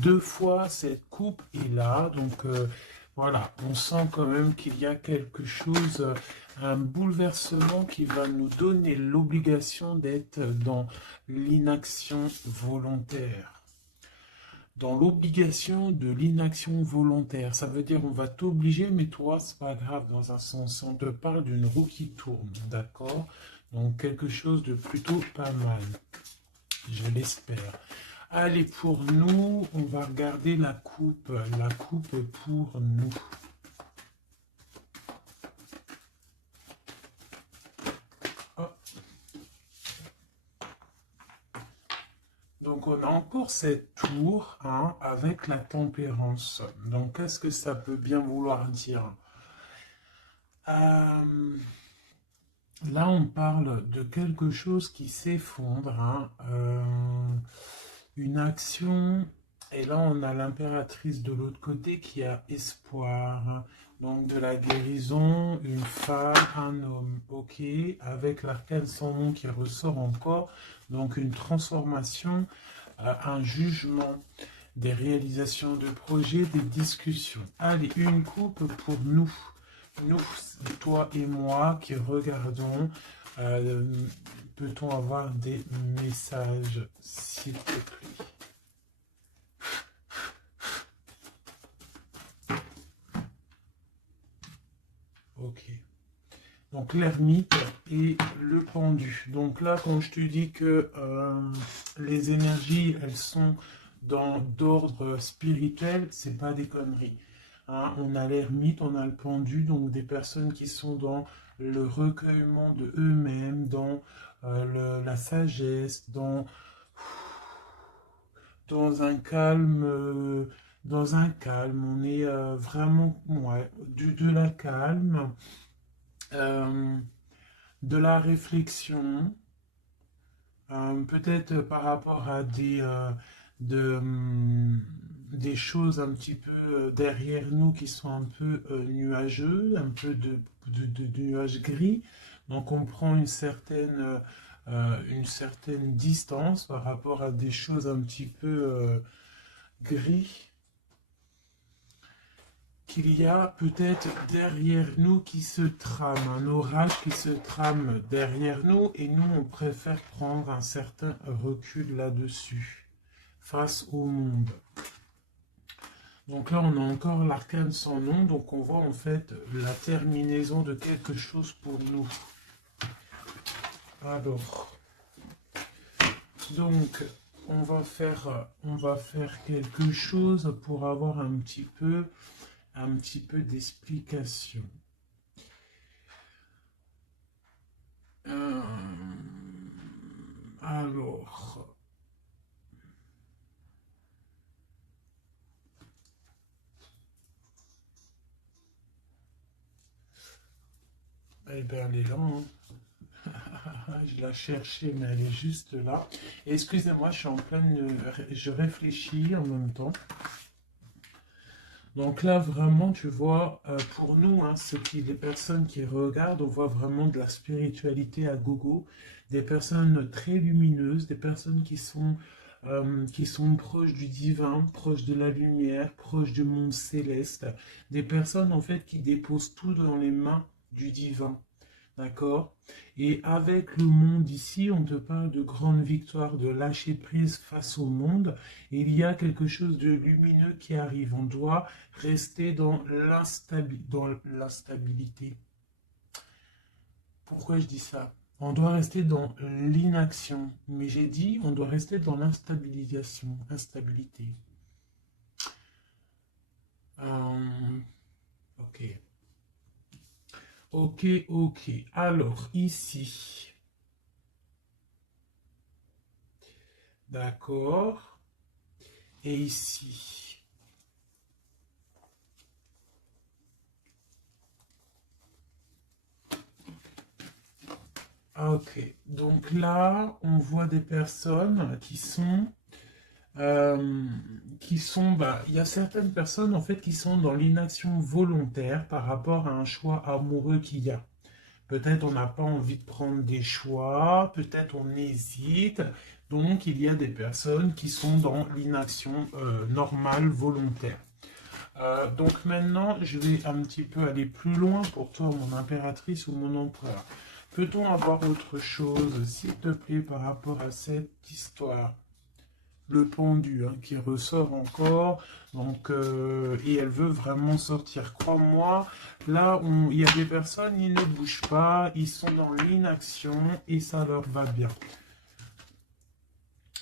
deux fois cette coupe est là, donc voilà, on sent quand même qu'il y a quelque chose, un bouleversement qui va nous donner l'obligation d'être dans l'inaction volontaire. Dans l'obligation de l'inaction volontaire, ça veut dire on va t'obliger, mais toi, c'est pas grave dans un sens. On te parle d'une roue qui tourne, d'accord? Donc quelque chose de plutôt pas mal, je l'espère. Allez, pour nous, on va regarder la coupe pour nous. Hop. Donc, on a encore cette tour hein, avec la tempérance. Donc, qu'est-ce que ça peut bien vouloir dire? Là, on parle de quelque chose qui s'effondre, hein, une action, et là, on a l'impératrice de l'autre côté qui a espoir, hein. Donc de la guérison, une femme, un homme, ok, avec l'arcane sans nom qui ressort encore, donc une transformation, un jugement, des réalisations de projets, des discussions. Allez, une coupe pour nous. Nous, toi et moi qui regardons, euh, peut-on avoir des messages, s'il te plaît? Ok. Donc l'ermite et le pendu. Donc là, quand je te dis que les énergies, elles sont d'ordre spirituel, c'est pas des conneries. Hein, on a l'ermite, on a le pendu, donc des personnes qui sont dans le recueillement de eux-mêmes, dans la sagesse, dans un calme, on est vraiment, ouais, de la calme, euh, de la réflexion, peut-être par rapport à des choses un petit peu derrière nous qui sont un peu nuageux, un peu de nuages gris. Donc on prend une certaine distance par rapport à des choses un petit peu gris qu'il y a peut-être derrière nous qui se trame, un orage qui se trame derrière nous et nous on préfère prendre un certain recul là-dessus face au monde. Donc là on a encore l'arcane sans nom, donc on voit en fait la terminaison de quelque chose pour nous. Alors, donc on va faire quelque chose pour avoir un petit peu d'explication. Euh, alors, eh bien, elle est là, hein. Je la cherchais, mais elle est juste là. Excusez-moi, je suis en pleine... Je réfléchis en même temps. Donc là, vraiment, tu vois, pour nous, hein, les personnes qui regardent, on voit vraiment de la spiritualité à gogo, des personnes très lumineuses, des personnes qui sont proches du divin, proches de la lumière, proches du monde céleste, des personnes en fait qui déposent tout dans les mains du divin. D'accord? Et avec le monde ici, on te parle de grande victoire, de lâcher prise face au monde. Et il y a quelque chose de lumineux qui arrive. On doit rester dans l'instabilité. Pourquoi je dis ça? On doit rester dans l'inaction. Mais j'ai dit, on doit rester dans l'instabilisation, instabilité. Euh, ok. Ok, ok. Alors, ici. D'accord. Et ici. Ah, ok. Donc là, on voit des personnes bah, il y a certaines personnes en fait qui sont dans l'inaction volontaire par rapport à un choix amoureux qu'il y a. Peut-être on n'a pas envie de prendre des choix, peut-être on hésite, Donc, il y a des personnes qui sont dans l'inaction normale, volontaire. Donc maintenant, je vais un petit peu aller plus loin pour toi, mon impératrice ou mon empereur. Peut-on avoir autre chose, s'il te plaît, par rapport à cette histoire? Le pendu hein, qui ressort encore, donc, et elle veut vraiment sortir. Crois-moi, là, il y a des personnes, ils ne bougent pas, ils sont dans l'inaction et ça leur va bien.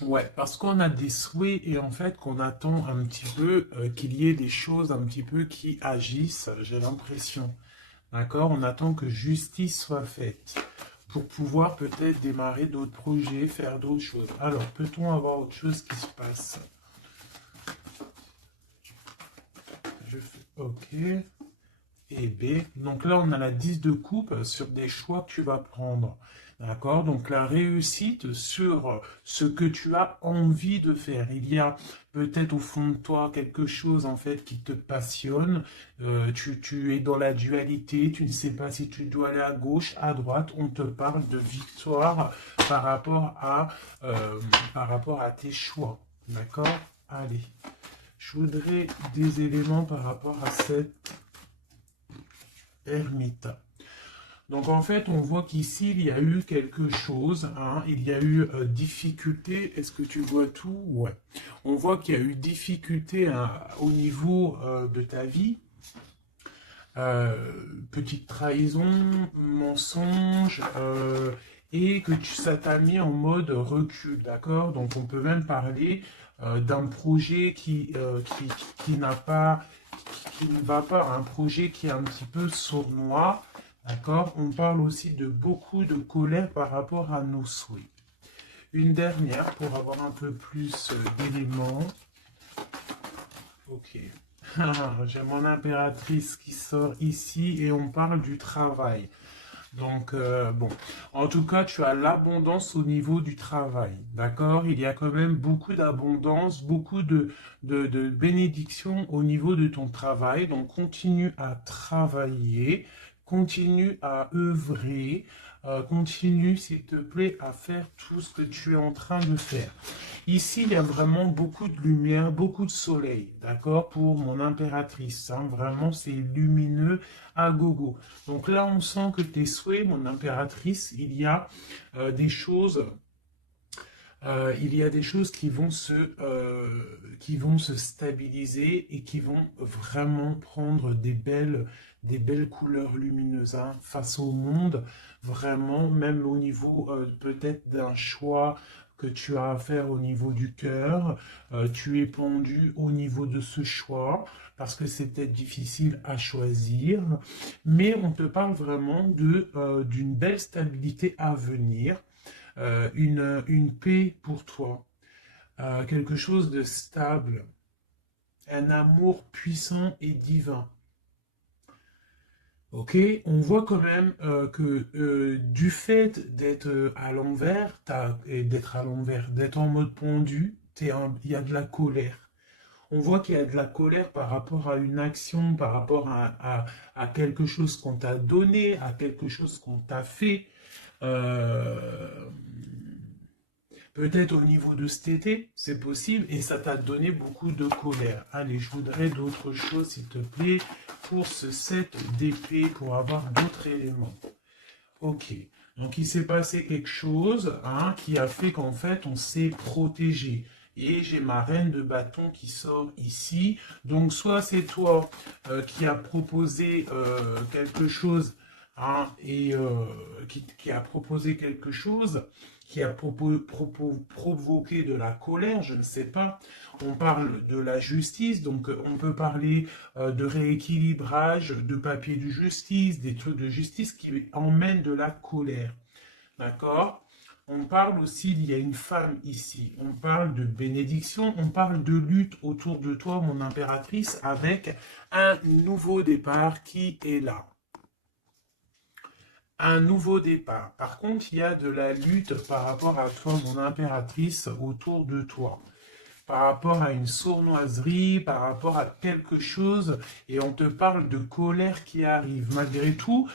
Ouais, parce qu'on a des souhaits et en fait qu'on attend un petit peu qu'il y ait des choses un petit peu qui agissent, j'ai l'impression. D'accord? On attend que justice soit faite pour pouvoir peut-être démarrer d'autres projets, faire d'autres choses. Alors, peut-on avoir autre chose qui se passe? Je fais OK. Et B. Donc là, on a la 10 de coupe sur des choix que tu vas prendre. D'accord? Donc la réussite sur ce que tu as envie de faire. Il y a peut-être au fond de toi quelque chose en fait qui te passionne. Tu es dans la dualité, tu ne sais pas si tu dois aller à gauche, à droite. On te parle de victoire par rapport à, euh, par rapport à tes choix. D'accord? Allez. Je voudrais des éléments par rapport à cette ermite. Donc en fait, on voit qu'ici, il y a eu quelque chose, hein, il y a eu difficulté, est-ce que tu vois tout? Ouais. On voit qu'il y a eu difficulté hein, au niveau de ta vie, euh, petite trahison, mensonge, et que ça t'a mis en mode recul, d'accord? Donc on peut même parler d'un projet qui n'a pas, qui ne va pas, un projet qui est un petit peu sournois, d'accord? On parle aussi de beaucoup de colère par rapport à nos souhaits. Une dernière pour avoir un peu plus d'éléments. Ok. J'ai mon impératrice qui sort ici et on parle du travail. Donc, bon, en tout cas, tu as l'abondance au niveau du travail, d'accord? Il y a quand même beaucoup d'abondance, beaucoup de bénédictions au niveau de ton travail. Donc, continue à travailler, continue à œuvrer, continue, s'il te plaît, à faire tout ce que tu es en train de faire. Ici, il y a vraiment beaucoup de lumière, beaucoup de soleil, d'accord, pour mon impératrice. Hein, vraiment, c'est lumineux à gogo. Donc là, on sent que tes souhaits, mon impératrice, il y a des choses qui vont se stabiliser et qui vont vraiment prendre des belles couleurs lumineuses hein, face au monde, vraiment, même au niveau peut-être d'un choix que tu as à faire au niveau du cœur, tu es pendu au niveau de ce choix, parce que c'est peut-être difficile à choisir, mais on te parle vraiment d'une belle stabilité à venir, une paix pour toi, quelque chose de stable, un amour puissant et divin. Ok, on voit quand même que du fait d'être à l'envers, d'être en mode pendu, il y a de la colère. On voit qu'il y a de la colère par rapport à une action, par rapport à quelque chose qu'on t'a donné, à quelque chose qu'on t'a fait. Euh, Peut-être au niveau de cet été, c'est possible, et ça t'a donné beaucoup de colère. Allez, je voudrais d'autres choses, s'il te plaît, pour ce set d'épée, pour avoir d'autres éléments. Ok, donc il s'est passé quelque chose hein, qui a fait qu'en fait, on s'est protégé. Et j'ai ma reine de bâton qui sort ici. Donc soit c'est toi qui a proposé quelque chose hein, et qui a proposé quelque chose, qui a provoqué de la colère, je ne sais pas. On parle de la justice, donc on peut parler de rééquilibrage, de papier de justice, des trucs de justice qui emmènent de la colère. D'accord? On parle aussi, il y a une femme ici, on parle de bénédiction, on parle de lutte autour de toi, mon impératrice, avec un nouveau départ qui est là. Un nouveau départ. Par contre, il y a de la lutte par rapport à toi, mon impératrice, autour de toi. par rapport à une sournoiserie, par rapport à quelque chose, et on te parle de colère qui arrive. Malgré tout,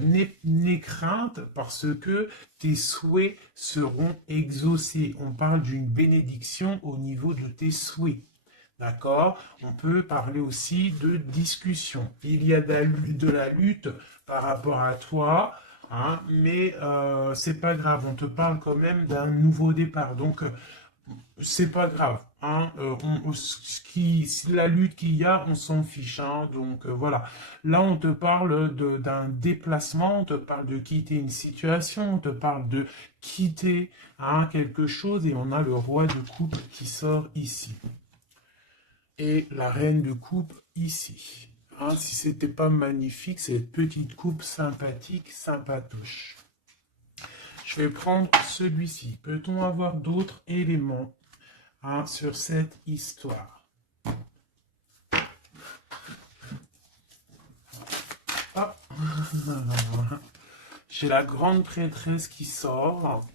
n'aie crainte parce que tes souhaits seront exaucés. On parle d'une bénédiction au niveau de tes souhaits. D'accord? On peut parler aussi de discussion. Il y a de la lutte par rapport à toi, hein, mais c'est pas grave. On te parle quand même d'un nouveau départ. Donc, c'est pas grave. Hein, la lutte qu'il y a, on s'en fiche. Hein, donc, voilà. Là, on te parle d'un déplacement, on te parle de quitter une situation, on te parle de quitter hein, quelque chose, et on a le roi de coupe qui sort ici. Et la reine de coupe ici. Hein, si c'était pas magnifique, cette petite coupe sympathique, sympatoche. Je vais prendre celui-ci. Peut-on avoir d'autres éléments hein, sur cette histoire? Ah. J'ai la grande prêtresse qui sort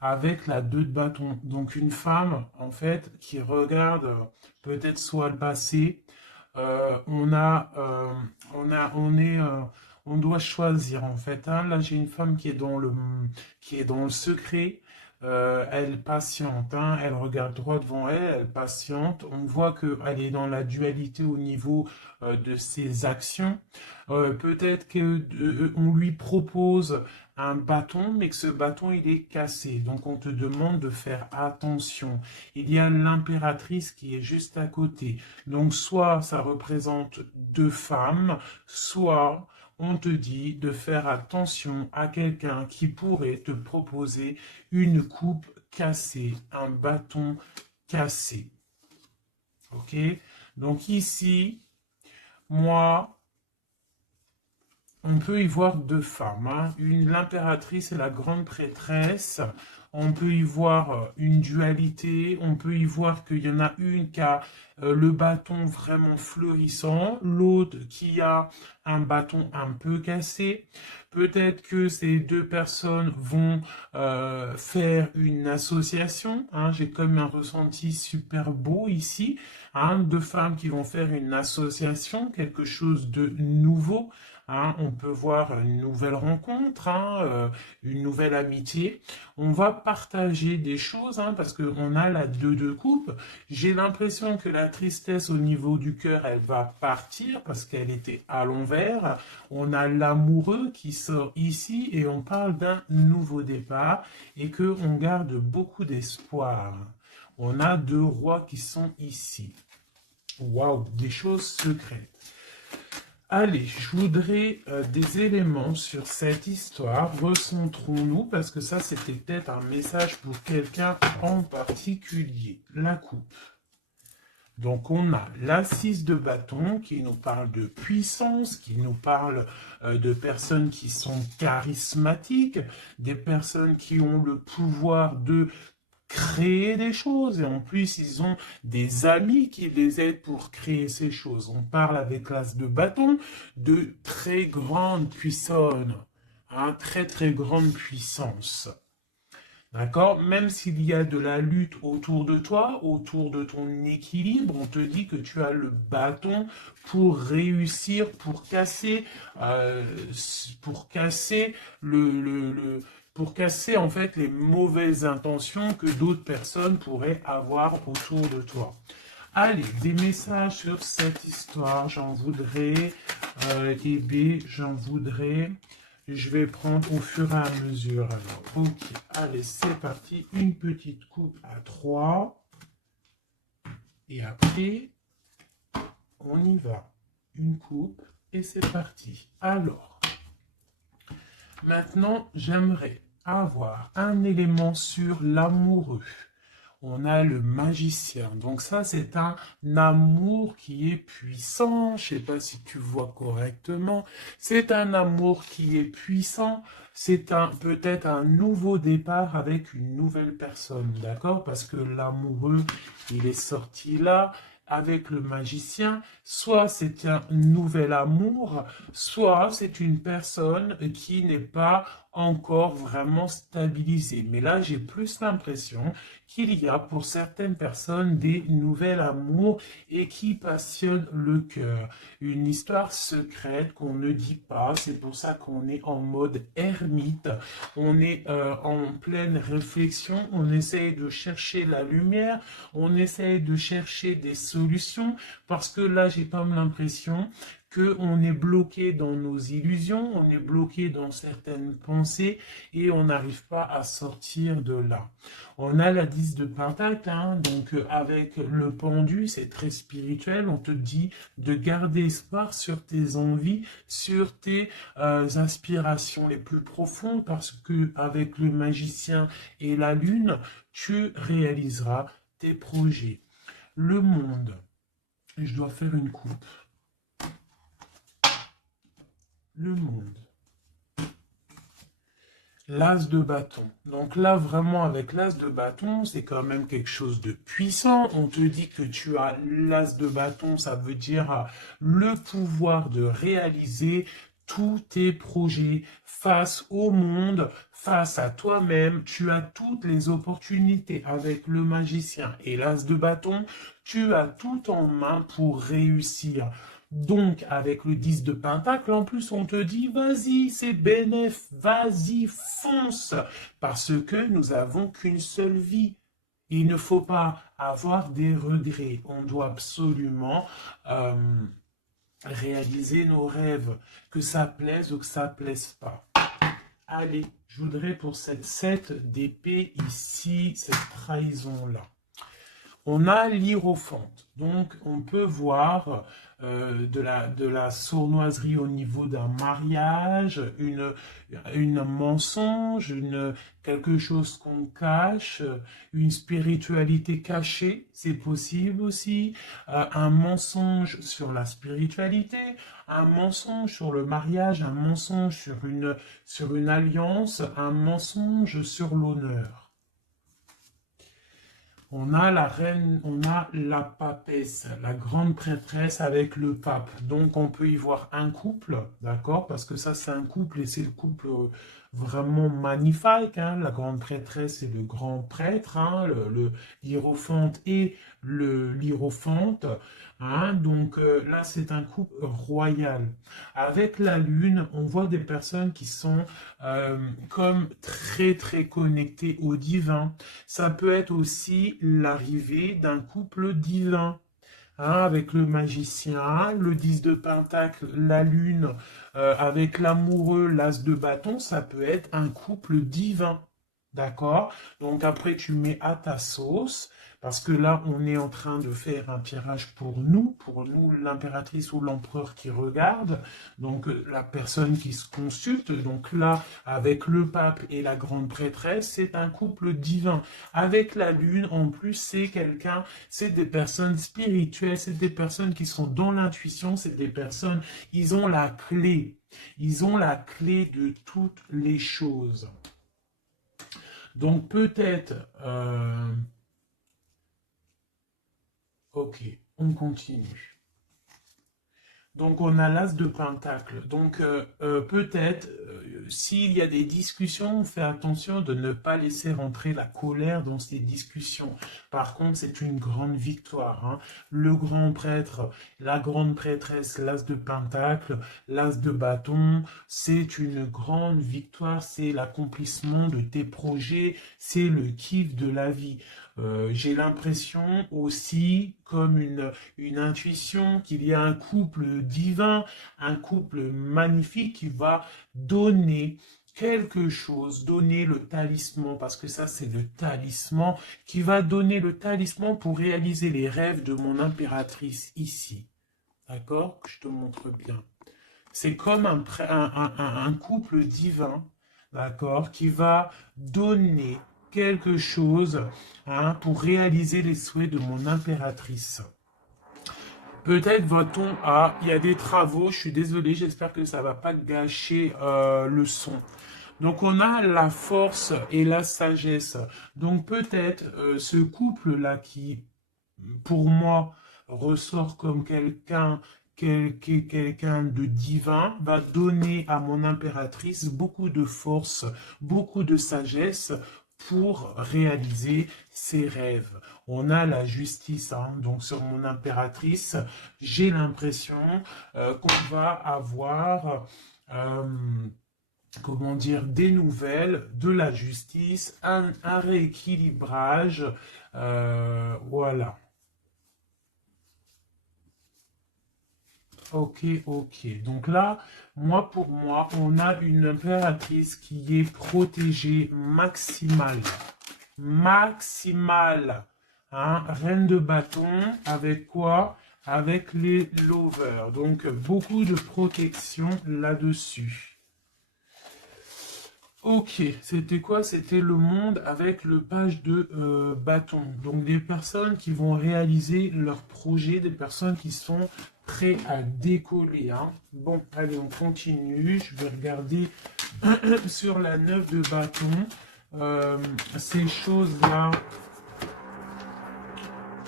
avec la 2 de bâton. Donc une femme, en fait, qui regarde peut-être soit le passé. On doit choisir en fait. Hein. Là, j'ai une femme qui est dans le secret. Elle patiente, hein. Elle regarde droit devant elle, elle patiente. On voit qu'elle est dans la dualité au niveau de ses actions. Peut-être qu'on lui propose un bâton, mais que ce bâton il est cassé. Donc on te demande de faire attention. Il y a l'impératrice qui est juste à côté. Donc soit ça représente 2 femmes, soit on te dit de faire attention à quelqu'un qui pourrait te proposer une coupe cassée, un bâton cassé. Ok? Donc ici, moi, on peut y voir 2 femmes, hein. L'impératrice et la grande prêtresse. On peut y voir une dualité, on peut y voir qu'il y en a une qui a le bâton vraiment fleurissant, l'autre qui a un bâton un peu cassé. Peut-être que ces 2 personnes vont faire une association. Hein. J'ai comme un ressenti super beau ici. Hein, 2 femmes qui vont faire une association, quelque chose de nouveau. Hein, on peut voir une nouvelle rencontre, hein, une nouvelle amitié. On va partager des choses hein, parce qu'on a la 2 de coupe. J'ai l'impression que la tristesse au niveau du cœur, elle va partir parce qu'elle était à l'envers. On a l'amoureux qui sort ici et on parle d'un nouveau départ et qu'on garde beaucoup d'espoir. On a 2 rois qui sont ici. Waouh, des choses secrètes. Allez, je voudrais des éléments sur cette histoire. Recentrons-nous, parce que ça, c'était peut-être un message pour quelqu'un en particulier. La coupe. Donc, on a la 6 de bâton qui nous parle de puissance, qui nous parle de personnes qui sont charismatiques, des personnes qui ont le pouvoir de créer des choses, et en plus ils ont des amis qui les aident pour créer ces choses. On parle avec l'as de bâton de très grande puissance, hein, très très grande puissance. D'accord? Même s'il y a de la lutte autour de toi, autour de ton équilibre, on te dit que tu as le bâton pour réussir, pour casser pour casser en fait les mauvaises intentions que d'autres personnes pourraient avoir autour de toi. Allez, des messages sur cette histoire, j'en voudrais, j'en voudrais. Je vais prendre au fur et à mesure. Alors, ok, allez, c'est parti. Une petite coupe à 3. Et après, on y va. Une coupe et c'est parti. Alors, maintenant, j'aimerais avoir un élément sur l'amoureux. On a le magicien. Donc ça, c'est un amour qui est puissant. Je ne sais pas si tu vois correctement. C'est un amour qui est puissant. C'est peut-être un nouveau départ avec une nouvelle personne. D'accord? Parce que l'amoureux, il est sorti là. Avec le magicien, soit c'est un nouvel amour, soit c'est une personne qui n'est pas encore vraiment stabilisée. Mais là, j'ai plus l'impression qu'il y a pour certaines personnes des nouveaux amours et qui passionnent le cœur. Une histoire secrète qu'on ne dit pas, c'est pour ça qu'on est en mode ermite, on est en pleine réflexion, on essaye de chercher la lumière, on essaye de chercher des solutions, parce que là j'ai comme l'impression qu'on est bloqué dans nos illusions, on est bloqué dans certaines pensées et on n'arrive pas à sortir de là. On a la 10 de Pentacle, hein, donc avec le pendu, c'est très spirituel, on te dit de garder espoir sur tes envies, sur tes aspirations les plus profondes, parce que avec le magicien et la lune, tu réaliseras tes projets. Le monde, je dois faire une coupe. Le monde. L'as de bâton. Donc là, vraiment, avec l'as de bâton, c'est quand même quelque chose de puissant. On te dit que tu as l'as de bâton, ça veut dire le pouvoir de réaliser tous tes projets face au monde, face à toi-même. Tu as toutes les opportunités avec le magicien et l'as de bâton. Tu as tout en main pour réussir. Donc, avec le 10 de Pentacle, en plus, on te dit, vas-y, c'est bénéf, vas-y, fonce, parce que nous avons qu'une seule vie. Il ne faut pas avoir des regrets. On doit absolument réaliser nos rêves, que ça plaise ou que ça plaise pas. Allez, je voudrais pour cette 7 d'épée ici, cette trahison-là. On a l'hiérophante, donc on peut voir de la sournoiserie au niveau d'un mariage, une mensonge, quelque chose qu'on cache, une spiritualité cachée, c'est possible aussi, un mensonge sur la spiritualité, un mensonge sur le mariage, un mensonge sur une alliance, un mensonge sur l'honneur. On a la reine, on a la papesse, la grande prêtresse avec le pape. Donc on peut y voir un couple, d'accord? Parce que ça c'est un couple et c'est le couple vraiment magnifique. Hein? La grande prêtresse et le grand prêtre, hein? Le hiérophante et l'hiérophante. Hein? Donc là c'est un couple royal. Avec la lune, on voit des personnes qui sont comme très très connectées au divin. Ça peut être aussi l'arrivée d'un couple divin. Hein, avec le magicien, le 10 de Pentacle, la lune, avec l'amoureux, l'as de bâton, ça peut être un couple divin. D'accord? Donc après, tu mets à ta sauce, parce que là, on est en train de faire un tirage pour nous l'impératrice ou l'empereur qui regarde, donc la personne qui se consulte. Donc là, avec le pape et la grande prêtresse, c'est un couple divin. Avec la lune, en plus, c'est des personnes spirituelles, c'est des personnes qui sont dans l'intuition, c'est des personnes, ils ont la clé de toutes les choses. Donc peut-être, ok, on continue. Donc on a l'as de Pentacle. Donc peut-être, s'il y a des discussions, fais attention de ne pas laisser rentrer la colère dans ces discussions. Par contre, c'est une grande victoire. Hein. Le grand prêtre, la grande prêtresse, l'as de Pentacle, l'as de bâton, c'est une grande victoire, c'est l'accomplissement de tes projets, c'est le kiff de la vie. J'ai l'impression aussi, comme une intuition, qu'il y a un couple divin, un couple magnifique qui va donner quelque chose, donner le talisman, parce que ça c'est le talisman, qui va donner le talisman pour réaliser les rêves de mon impératrice ici. D'accord? Je te montre bien. C'est comme un couple divin, d'accord, qui va donner quelque chose hein, pour réaliser les souhaits de mon impératrice. Peut-être va-t-on à... Il y a des travaux, je suis désolé, j'espère que ça ne va pas gâcher le son. Donc on a la force et la sagesse. Donc peut-être ce couple-là qui, pour moi, ressort comme quelqu'un de divin, va donner à mon impératrice beaucoup de force, beaucoup de sagesse pour réaliser ses rêves. On a la justice, hein. Donc sur mon impératrice, j'ai l'impression qu'on va avoir, comment dire, des nouvelles de la justice, un rééquilibrage, voilà. Ok, ok. Donc là, pour moi, on a une impératrice qui est protégée maximale. Maximale. Hein? Reine de bâton, avec quoi? Avec les lovers. Donc, beaucoup de protection là-dessus. Ok, c'était quoi? C'était le monde avec le page de bâton. Donc des personnes qui vont réaliser leurs projets, des personnes qui sont prêtes à décoller. Hein. Bon, allez, on continue. Je vais regarder sur la 9 de bâton. Ces choses-là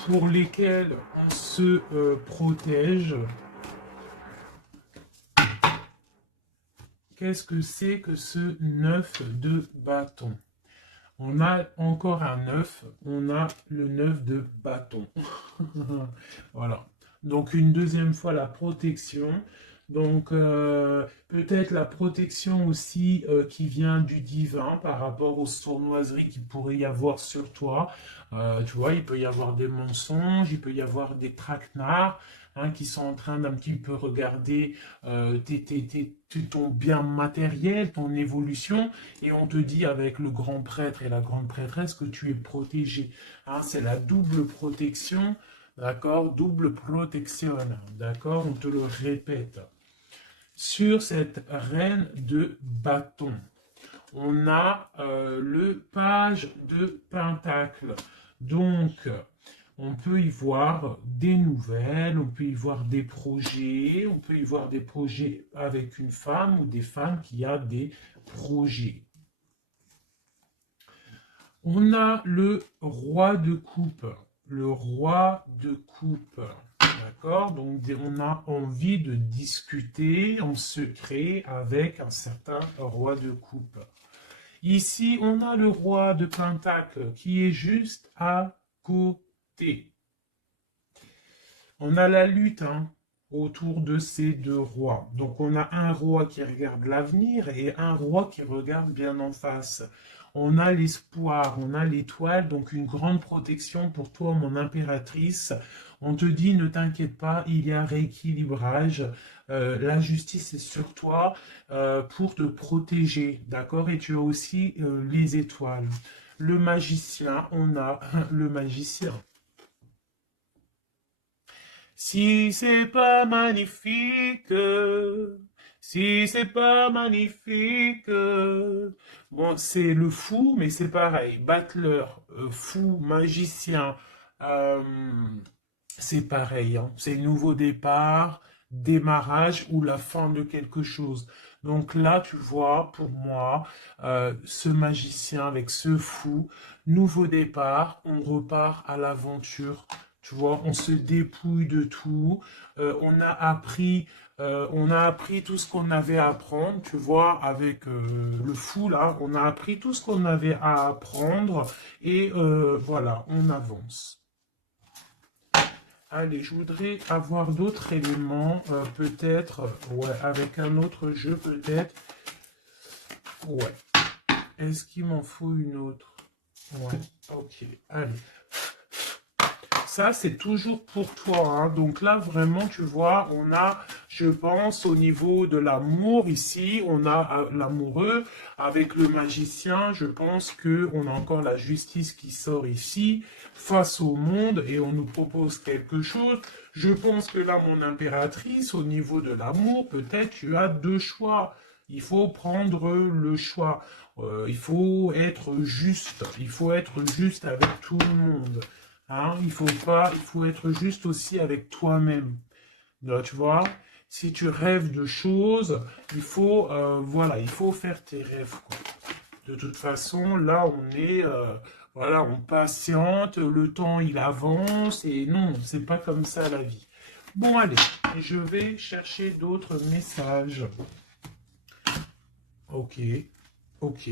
pour lesquelles on se protège. Qu'est-ce que c'est que ce 9 de bâton? On a encore un 9, on a le 9 de bâton. Voilà. Donc une deuxième fois la protection. Donc peut-être la protection aussi qui vient du divin par rapport aux sournoiseries qu'il pourrait y avoir sur toi. Tu vois, il peut y avoir des mensonges, il peut y avoir des traquenards. Hein, qui sont en train d'un petit peu regarder ton bien matériel, ton évolution, et on te dit avec le grand prêtre et la grande prêtresse que tu es protégé. Hein, c'est la double protection, d'accord? Double protection, d'accord? On te le répète. Sur cette reine de bâton, on a le page de pentacle. Donc, on peut y voir des nouvelles, on peut y voir des projets, on peut y voir des projets avec une femme ou des femmes qui a des projets. On a le roi de coupe. Le roi de coupe. D'accord? Donc, on a envie de discuter en secret avec un certain roi de coupe. Ici, on a le roi de pentacle qui est juste à côté. On a la lutte autour de ces deux rois. Donc, on a un roi qui regarde l'avenir et un roi qui regarde bien en face. On a l'espoir, on a l'étoile, donc une grande protection pour toi, mon impératrice. On te dit, ne t'inquiète pas, il y a rééquilibrage. La justice est sur toi pour te protéger, d'accord? Et tu as aussi les étoiles. Le magicien, on a le magicien. Si c'est pas magnifique, si c'est pas magnifique. Bon, c'est le fou, mais c'est pareil. Battleur, fou, magicien, euh, c'est pareil. Hein. C'est nouveau départ, démarrage ou la fin de quelque chose. Donc là, tu vois, pour moi, ce magicien avec ce fou, nouveau départ, on repart à l'aventure. Tu vois, on se dépouille de tout. On a appris tout ce qu'on avait à apprendre. Tu vois, avec le fou là, on a appris tout ce qu'on avait à apprendre et voilà, on avance. Allez, je voudrais avoir d'autres éléments, peut-être, ouais, avec un autre jeu, peut-être. Ouais. Est-ce qu'il m'en faut une autre? Ouais, ok, allez. Ça, c'est toujours pour toi. Hein. Donc là, vraiment, tu vois, on a, je pense, au niveau de l'amour ici, on a l'amoureux avec le magicien. Je pense qu'on a encore la justice qui sort ici face au monde et on nous propose quelque chose. Je pense que là, mon impératrice, au niveau de l'amour, peut-être tu as deux choix. Il faut prendre le choix. Il faut être juste. Il faut être juste avec tout le monde. Hein, il faut être juste aussi avec toi-même. Tu vois, si tu rêves de choses, voilà, il faut faire tes rêves. Quoi. De toute façon, là, voilà, on patiente, le temps, il avance, et non, c'est pas comme ça la vie. Bon, allez, je vais chercher d'autres messages. Ok, ok.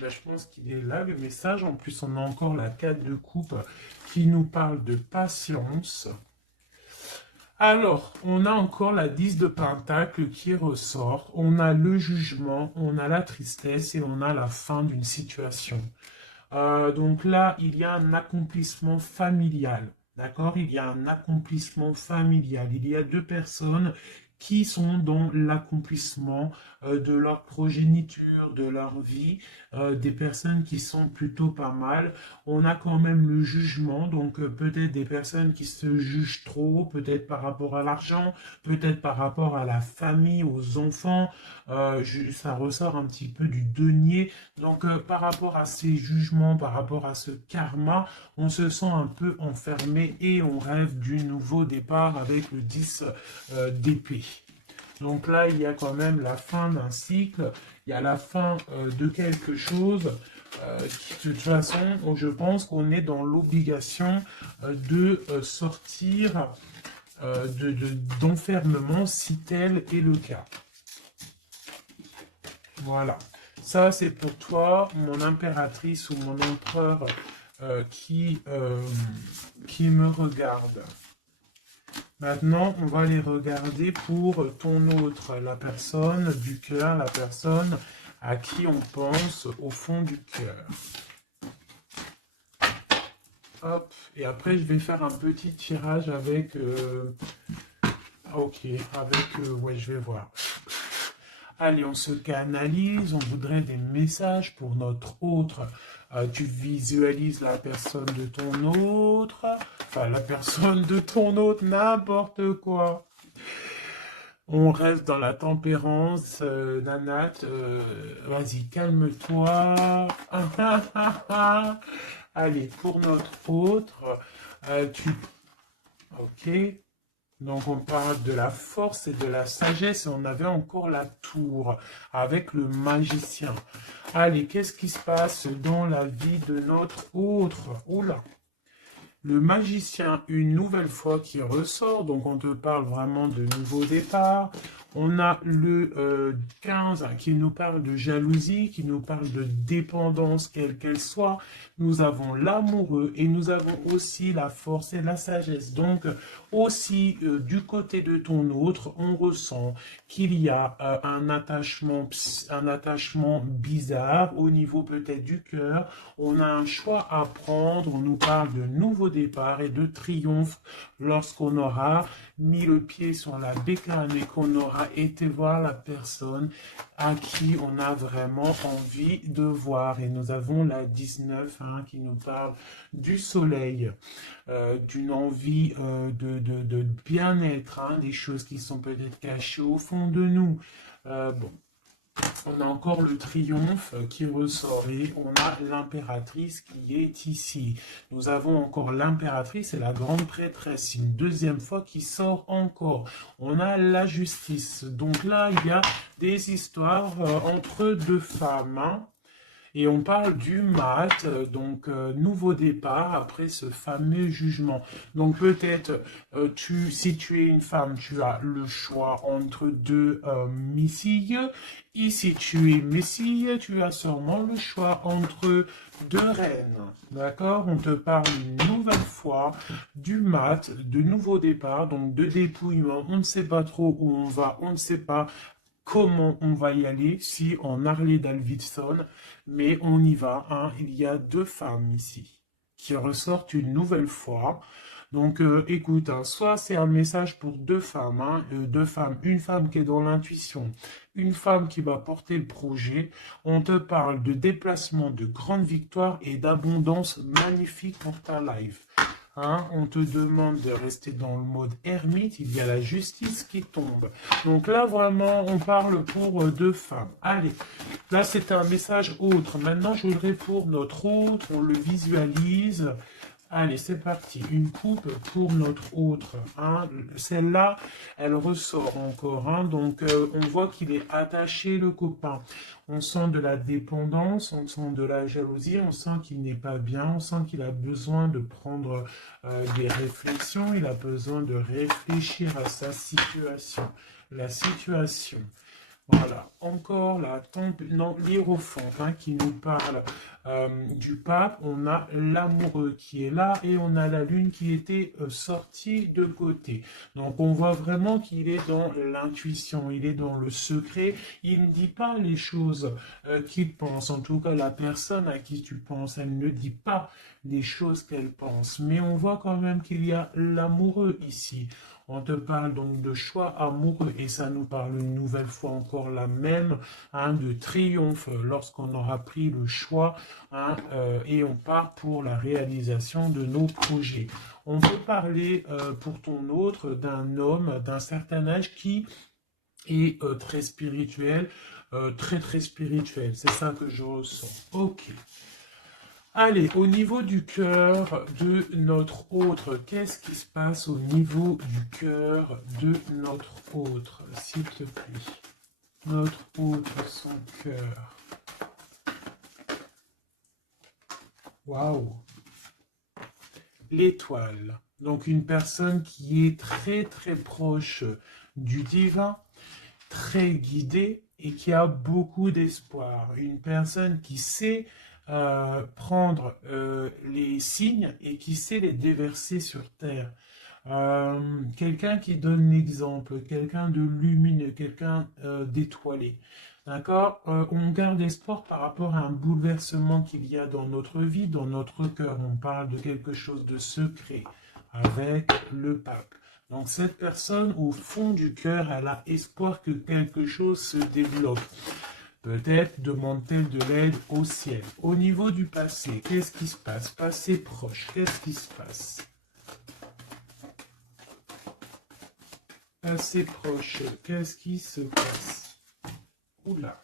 Ben, je pense qu'il est là, le message. En plus, on a encore la 4 de coupe qui nous parle de patience. Alors, on a encore la 10 de Pentacle qui ressort. On a le jugement, on a la tristesse et on a la fin d'une situation. Donc là, il y a un accomplissement familial. D'accord? Il y a un accomplissement familial. Il y a deux personnes qui sont dans l'accomplissement de leur progéniture, de leur vie, des personnes qui sont plutôt pas mal. On a quand même le jugement, donc peut-être des personnes qui se jugent trop, peut-être par rapport à l'argent, peut-être par rapport à la famille, aux enfants. Ça ressort un petit peu du denier. Donc par rapport à ces jugements, par rapport à ce karma, on se sent un peu enfermé et on rêve du nouveau départ avec le 10 d'épée. Donc là, il y a quand même la fin d'un cycle, il y a la fin de quelque chose. De toute façon, je pense qu'on est dans l'obligation de sortir d'enfermement si tel est le cas. Voilà. Ça, c'est pour toi, mon impératrice ou mon empereur qui me regarde. Maintenant, on va les regarder pour ton autre, la personne du cœur, la personne à qui on pense au fond du cœur. Hop, et après je vais faire un petit tirage avec... ok, avec... ouais, je vais voir. Allez, on se canalise, on voudrait des messages pour notre autre. Tu visualises la personne de ton autre, enfin la personne de ton autre, n'importe quoi. On reste dans la tempérance, Nanat, vas-y, calme-toi. Allez, pour notre autre, ok. Donc on parle de la force et de la sagesse et on avait encore la tour avec le magicien. Allez, qu'est-ce qui se passe dans la vie de notre autre? Oula! Le magicien, une nouvelle fois qui ressort, donc on te parle vraiment de nouveau départ. On a le 15 qui nous parle de jalousie, qui nous parle de dépendance, quelle qu'elle soit. Nous avons l'amoureux et nous avons aussi la force et la sagesse. Donc aussi du côté de ton autre, on ressent qu'il y a un attachement bizarre au niveau peut-être du cœur. On a un choix à prendre. On nous parle de nouveau départ et de triomphe lorsqu'on aura mis le pied sur la bécane et qu'on aura été voir la personne à qui on a vraiment envie de voir. Et nous avons la 19 qui nous parle du soleil, d'une envie de bien-être, des choses qui sont peut-être cachées au fond de nous. Bon. On a encore le triomphe qui ressort et on a l'impératrice qui est ici. Nous avons encore l'impératrice et la grande prêtresse, une deuxième fois qui sort encore. On a la justice. Donc là, il y a des histoires entre deux femmes. Et on parle du mat, donc nouveau départ après ce fameux jugement. Donc peut-être, si tu es une femme, tu as le choix entre deux missiles. Et si tu es messie, tu as sûrement le choix entre deux reines. D'accord? On te parle une nouvelle fois du mat, de nouveau départ, donc de dépouillement. On ne sait pas trop où on va, on ne sait pas comment on va y aller, si en Harley-Davidson, mais on y va. Il y a deux femmes ici qui ressortent une nouvelle fois. Donc, écoute, soit c'est un message pour deux femmes, une femme qui est dans l'intuition, une femme qui va porter le projet. On te parle de déplacement, de grande victoire et d'abondance magnifique pour ta life. On te demande de rester dans le mode ermite, il y a la justice qui tombe. Donc là, vraiment, on parle pour deux femmes. Allez, là, c'est un message autre. Maintenant, je voudrais pour notre autre, on le visualise. Allez, c'est parti. Une coupe pour notre autre. Celle-là, elle ressort encore. Donc, on voit qu'il est attaché, le copain. On sent de la dépendance, on sent de la jalousie, on sent qu'il n'est pas bien, on sent qu'il a besoin de prendre des réflexions, il a besoin de réfléchir à sa situation. La situation. Voilà, encore la non, l'Hiérophante qui nous parle du pape. On a l'amoureux qui est là et on a la lune qui était sortie de côté. Donc on voit vraiment qu'il est dans l'intuition, il est dans le secret. Il ne dit pas les choses qu'il pense. En tout cas, la personne à qui tu penses, elle ne dit pas les choses qu'elle pense. Mais on voit quand même qu'il y a l'amoureux ici. On te parle donc de choix amoureux et ça nous parle une nouvelle fois encore la même de triomphe lorsqu'on aura pris le choix et on part pour la réalisation de nos projets. On peut parler pour ton autre d'un homme d'un certain âge qui est très spirituel, très spirituel. C'est ça que je ressens. Ok. Allez, au niveau du cœur de notre autre, qu'est-ce qui se passe au niveau du cœur de notre autre, s'il te plaît? Notre autre, son cœur. Waouh! L'étoile. Donc une personne qui est très proche du divin, très guidée et qui a beaucoup d'espoir. Une personne qui sait prendre les signes et qui sait les déverser sur terre. Quelqu'un qui donne l'exemple, quelqu'un de lumineux, quelqu'un d'étoilé. D'accord. On garde espoir par rapport à un bouleversement qu'il y a dans notre vie, dans notre cœur. On parle de quelque chose de secret avec le pape. Donc cette personne, au fond du cœur, elle a espoir que quelque chose se débloque. Peut-être demande-t-elle de l'aide au ciel. Au niveau du passé, qu'est-ce qui se passe? Passé proche, qu'est-ce qui se passe? Passé proche, qu'est-ce qui se passe? Oula.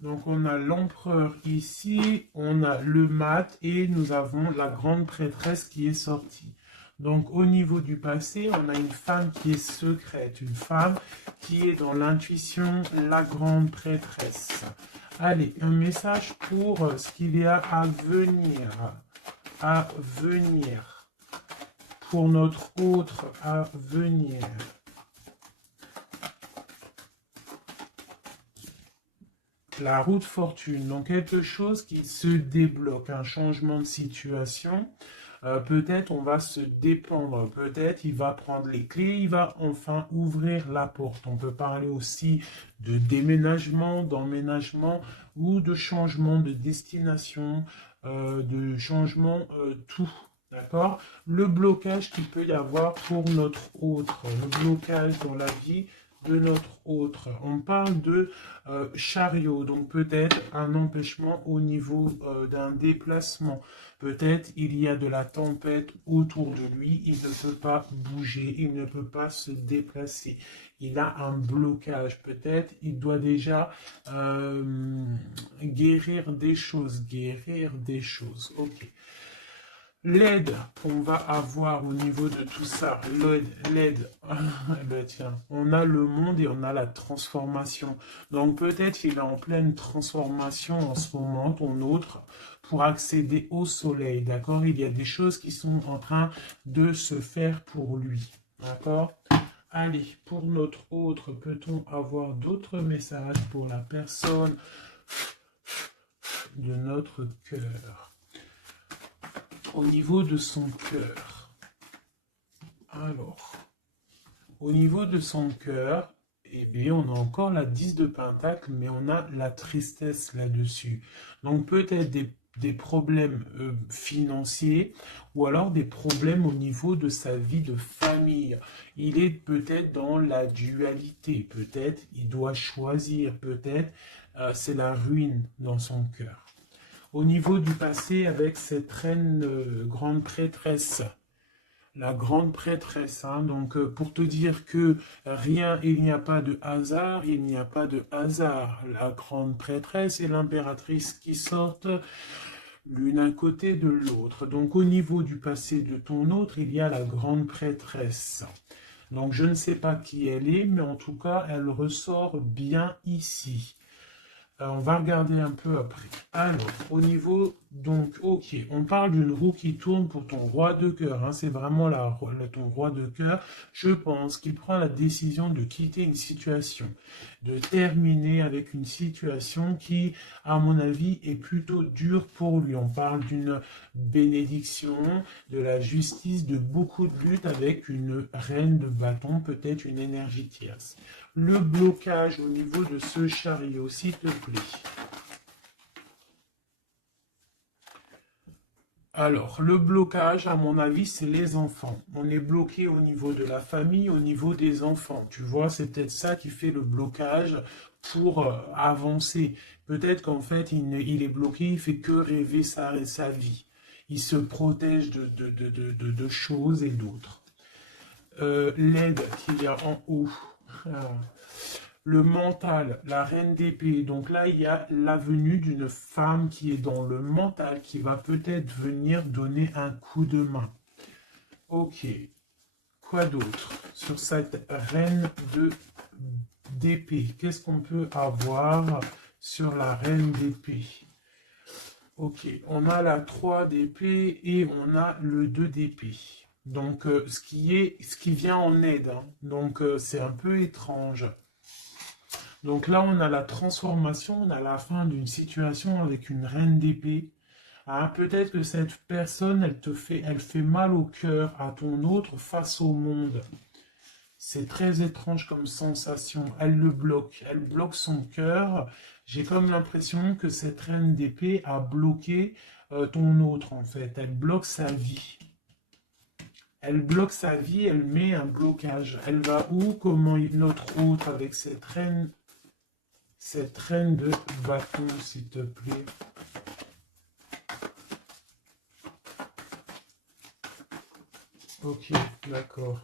Donc on a l'empereur ici, on a le mat et nous avons la grande prêtresse qui est sortie. Donc au niveau du passé, on a une femme qui est secrète, une femme qui est dans l'intuition, la grande prêtresse. Allez, un message pour ce qu'il y a à venir. À venir. Pour notre autre à venir. La roue de fortune, donc quelque chose qui se débloque, un changement de situation. Peut-être on va se dépendre, peut-être il va prendre les clés, il va enfin ouvrir la porte. On peut parler aussi de déménagement, d'emménagement ou de changement de destination, de changement tout. D'accord? Le blocage qu'il peut y avoir pour notre autre, le blocage dans la vie de notre autre. On parle de chariot, donc peut-être un empêchement au niveau d'un déplacement. Peut-être il y a de la tempête autour de lui, il ne peut pas bouger, il ne peut pas se déplacer. Il a un blocage, peut-être il doit déjà guérir des choses, ok. L'aide qu'on va avoir au niveau de tout ça, l'aide, ben tiens, on a le monde et on a la transformation. Donc peut-être il est en pleine transformation en ce moment, ton autre, pour accéder au soleil, d'accord? Il y a des choses qui sont en train de se faire pour lui, d'accord? Allez, pour notre autre, peut-on avoir d'autres messages pour la personne de notre cœur? Au niveau de son cœur. Alors, au niveau de son cœur, eh bien, on a encore la 10 de Pentacle, mais on a la tristesse là-dessus. Donc, peut-être des problèmes financiers ou alors des problèmes au niveau de sa vie de famille. Il est peut-être dans la dualité, peut-être il doit choisir, peut-être c'est la ruine dans son cœur. Au niveau du passé, avec cette reine grande prêtresse, la grande prêtresse, donc pour te dire que rien, il n'y a pas de hasard, il n'y a pas de hasard. La grande prêtresse et l'impératrice qui sortent l'une à côté de l'autre. Donc au niveau du passé de ton autre, il y a la grande prêtresse. Donc je ne sais pas qui elle est, mais en tout cas, elle ressort bien ici. On va regarder un peu après. Alors, au niveau, donc, ok, on parle d'une roue qui tourne pour ton roi de cœur, hein, c'est vraiment ton roi de cœur. Je pense qu'il prend la décision de quitter une situation, de terminer avec une situation qui, à mon avis, est plutôt dure pour lui. On parle d'une bénédiction, de la justice, de beaucoup de luttes avec une reine de bâton, peut-être une énergie tierce. Le blocage au niveau de ce chariot, s'il te plaît. Alors, le blocage, à mon avis, c'est les enfants. On est bloqué au niveau de la famille, au niveau des enfants. Tu vois, c'est peut-être ça qui fait le blocage pour avancer. Peut-être qu'en fait, il est bloqué, il fait que rêver sa vie. Il se protège de choses et d'autres. L'aide qu'il y a en haut. Ah. Le mental, la reine d'épée. Donc là, il y a la venue d'une femme qui est dans le mental, qui va peut-être venir donner un coup de main. Ok. Quoi d'autre sur cette reine d'épée? Qu'est-ce qu'on peut avoir sur la reine d'épée? Ok, on a la 3 d'épée et on a le 2 d'épée. Donc, ce qui vient en aide. Hein. Donc, c'est un peu étrange. Donc là, on a la transformation, on a la fin d'une situation avec une reine d'épée. Ah, peut-être que cette personne, elle fait mal au cœur à ton autre face au monde. C'est très étrange comme sensation. Elle bloque son cœur. J'ai comme l'impression que cette reine d'épée a bloqué ton autre en fait. Elle bloque sa vie. Elle bloque sa vie, elle met un blocage. Elle va où? Comment notre autre avec cette reine de bâton, s'il te plaît. Ok, d'accord.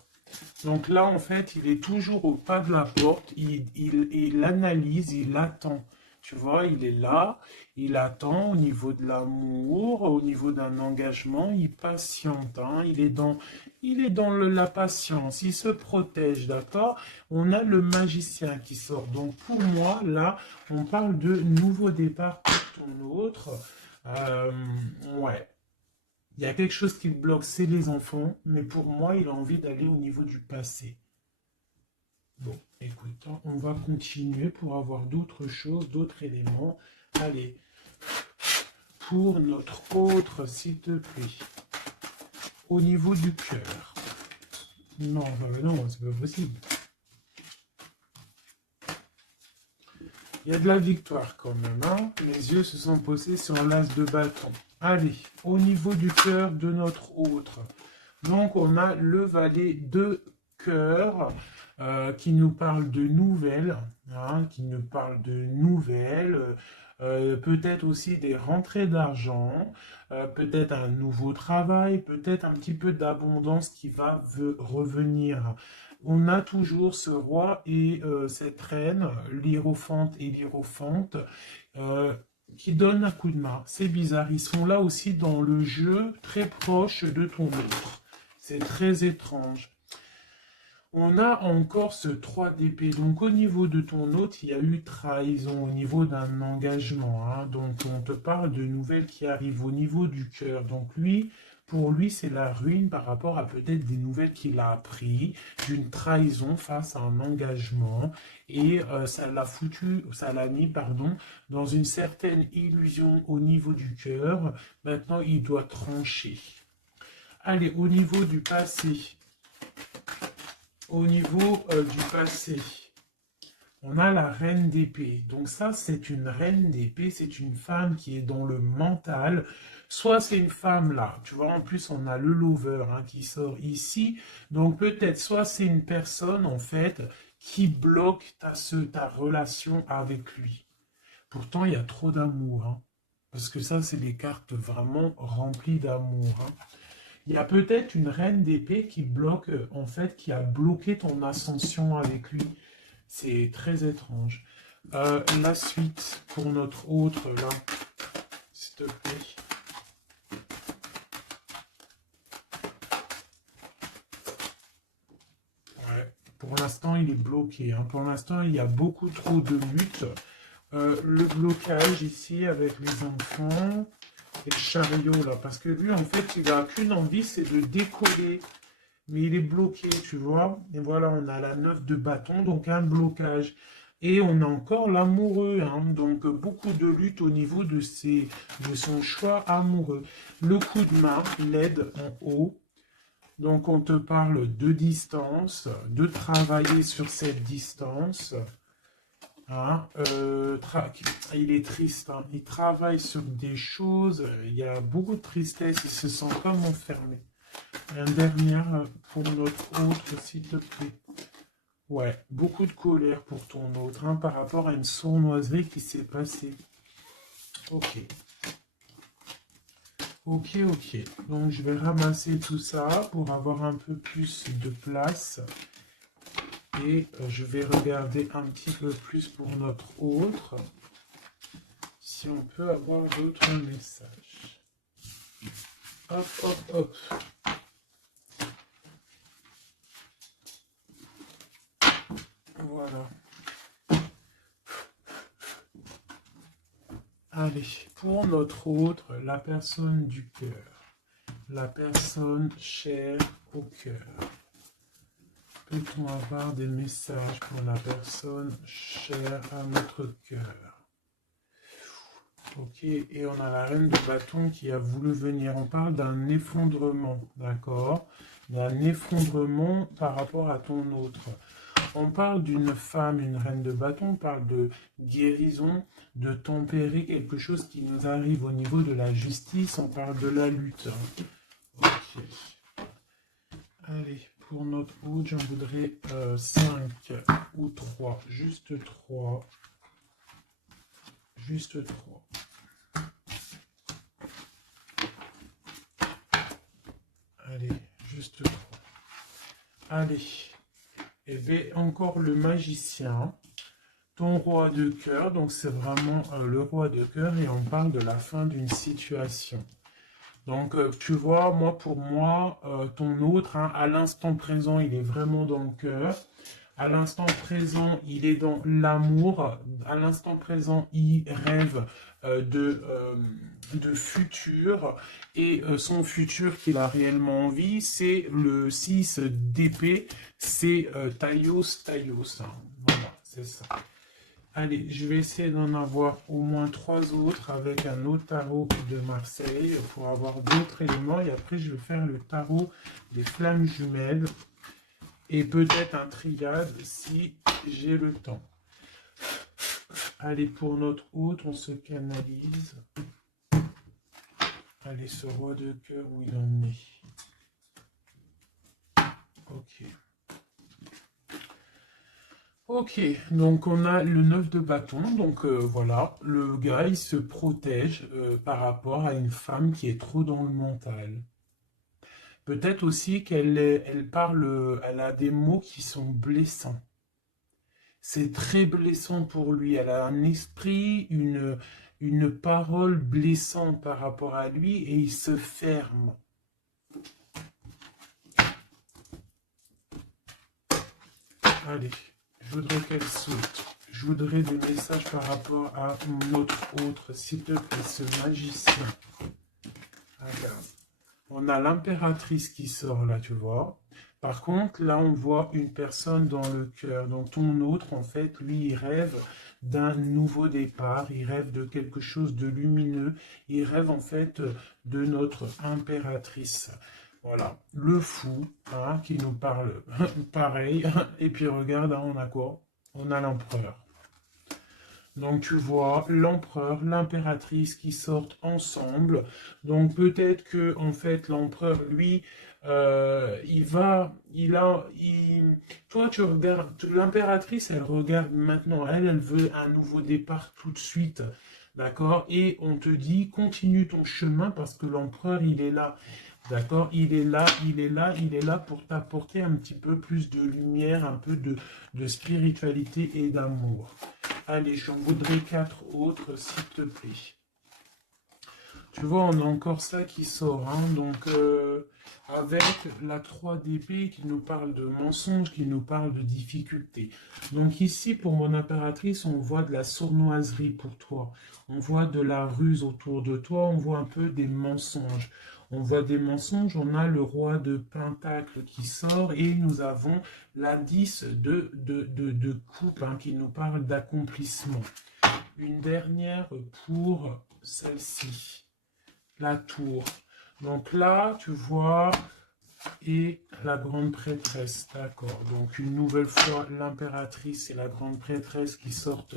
Donc là, en fait, il est toujours au pas de la porte. Il analyse, il attend. Tu vois, il est là, il attend au niveau de l'amour, au niveau d'un engagement, il patiente. Hein, il est dans la patience, il se protège, d'accord? On a le magicien qui sort. Donc pour moi, là, on parle de nouveau départ pour ton autre. Euh, ouais. Il y a quelque chose qui le bloque, c'est les enfants, mais pour moi, il a envie d'aller au niveau du passé. Bon, écoute, hein, on va continuer pour avoir d'autres choses, d'autres éléments. Allez, pour notre autre, s'il te plaît, au niveau du cœur. Non, non, c'est pas possible. Il y a de la victoire quand même, hein. Les yeux se sont posés sur l'as de bâton. Allez, au niveau du cœur de notre autre. Donc, on a le valet de cœur qui nous parle de nouvelles, hein, peut-être aussi des rentrées d'argent, peut-être un nouveau travail, peut-être un petit peu d'abondance qui va revenir. On a toujours ce roi et cette reine, l'hiérophante et l'hiérophante, euh, qui donnent un coup de main. C'est bizarre, ils sont là aussi dans le jeu, très proche de ton autre. C'est très étrange. On a encore ce 3 d'épée. Donc au niveau de ton autre, il y a eu trahison au niveau d'un engagement. Hein. Donc on te parle de nouvelles qui arrivent au niveau du cœur. Donc lui, pour lui, c'est la ruine par rapport à peut-être des nouvelles qu'il a appris, d'une trahison face à un engagement. Et ça l'a mis, pardon, dans une certaine illusion au niveau du cœur. Maintenant, il doit trancher. Allez, au niveau du passé. Au niveau du passé, on a la reine d'épée. Donc ça, c'est une reine d'épée, c'est une femme qui est dans le mental. Soit c'est une femme là, tu vois, en plus on a le lover hein, qui sort ici. Donc peut-être, soit c'est une personne en fait qui bloque ta relation avec lui. Pourtant, il y a trop d'amour. Hein, parce que ça, c'est des cartes vraiment remplies d'amour. Hein. Il y a peut-être une reine d'épée qui bloque, en fait, qui a bloqué ton ascension avec lui. C'est très étrange. La suite pour notre autre, là, s'il te plaît. Ouais. Pour l'instant, il est bloqué. Hein. Pour l'instant, il y a beaucoup trop de luttes. Le blocage ici avec les enfants et le chariot là, parce que lui en fait il a qu'une envie, c'est de décoller, mais il est bloqué, tu vois. Et voilà, on a la 9 de bâton, donc un blocage. Et on a encore l'amoureux, hein, donc beaucoup de lutte au niveau de son choix amoureux. Le coup de main, l'aide en haut. Donc on te parle de distance, de travailler sur cette distance. Hein, il est triste, hein, il travaille sur des choses, il y a beaucoup de tristesse, il se sent comme enfermé. Un dernier pour notre autre, s'il te plaît. Ouais, beaucoup de colère pour ton autre, hein, par rapport à une sournoiserie qui s'est passée. Ok. Ok, ok. Donc je vais ramasser tout ça pour avoir un peu plus de place. Et je vais regarder un petit peu plus pour notre autre. Si on peut avoir d'autres messages. Hop, hop, hop. Voilà. Allez, pour notre autre, la personne du cœur. La personne chère au cœur. Peut-on avoir des messages pour la personne chère à notre cœur? Ok, et on a la reine de bâton qui a voulu venir. On parle d'un effondrement, d'accord? D'un effondrement par rapport à ton autre. On parle d'une femme, une reine de bâton, on parle de guérison, de tempérer quelque chose qui nous arrive au niveau de la justice, on parle de la lutte. Ok. Allez, pour notre autre, j'en voudrais 5 ou 3, juste 3. Juste 3. Allez, juste 3. Allez. Et bien, encore le magicien. Ton roi de cœur, donc c'est vraiment le roi de cœur et on parle de la fin d'une situation. Donc tu vois, pour moi, ton autre, hein, à l'instant présent, il est vraiment dans le cœur. À l'instant présent, il est dans l'amour. À l'instant présent, il rêve de futur. Et son futur qu'il a réellement envie, c'est le 6 d'épée. C'est Taios. Hein. Voilà, c'est ça. Allez, je vais essayer d'en avoir au moins 3 autres avec un autre tarot de Marseille pour avoir d'autres éléments. Et après, je vais faire le tarot des flammes jumelles. Et peut-être un triade si j'ai le temps. Allez, pour notre autre, on se canalise. Allez, ce roi de cœur, où il en est. Ok. Ok, donc on a le 9 de bâton, donc voilà, le gars il se protège par rapport à une femme qui est trop dans le mental. Peut-être aussi elle parle, elle a des mots qui sont blessants. C'est très blessant pour lui, elle a un esprit, une parole blessante par rapport à lui et il se ferme. Allez. Je voudrais qu'elle saute. Je voudrais des messages par rapport à notre autre, s'il te plaît, ce magicien. Regarde. On a l'impératrice qui sort là, tu vois. Par contre, là, on voit une personne dans le cœur. Donc, ton autre, en fait, lui, il rêve d'un nouveau départ. Il rêve de quelque chose de lumineux. Il rêve, en fait, de notre impératrice. Voilà, le fou, hein, qui nous parle pareil. Et puis regarde, hein, on a quoi? On a l'empereur. Donc tu vois l'empereur, l'impératrice qui sortent ensemble. Donc peut-être que en fait l'empereur, lui, toi tu regardes, l'impératrice, elle regarde maintenant, elle veut un nouveau départ tout de suite. D'accord? Et on te dit, continue ton chemin parce que l'empereur, il est là. D'accord? Il est là, il est là, il est là pour t'apporter un petit peu plus de lumière, un peu de spiritualité et d'amour. Allez, j'en voudrais 4 autres, s'il te plaît. Tu vois, on a encore ça qui sort. Hein, donc, avec la 3 d'épée qui nous parle de mensonges, qui nous parle de difficultés. Donc ici, pour mon impératrice, on voit de la sournoiserie pour toi. On voit de la ruse autour de toi, on voit un peu des mensonges. On voit des mensonges, on a le roi de Pentacle qui sort et nous avons l'indice de coupe hein, qui nous parle d'accomplissement. Une dernière pour celle-ci, la tour. Donc là, tu vois, et la grande prêtresse, d'accord. Donc une nouvelle fois, l'impératrice et la grande prêtresse qui sortent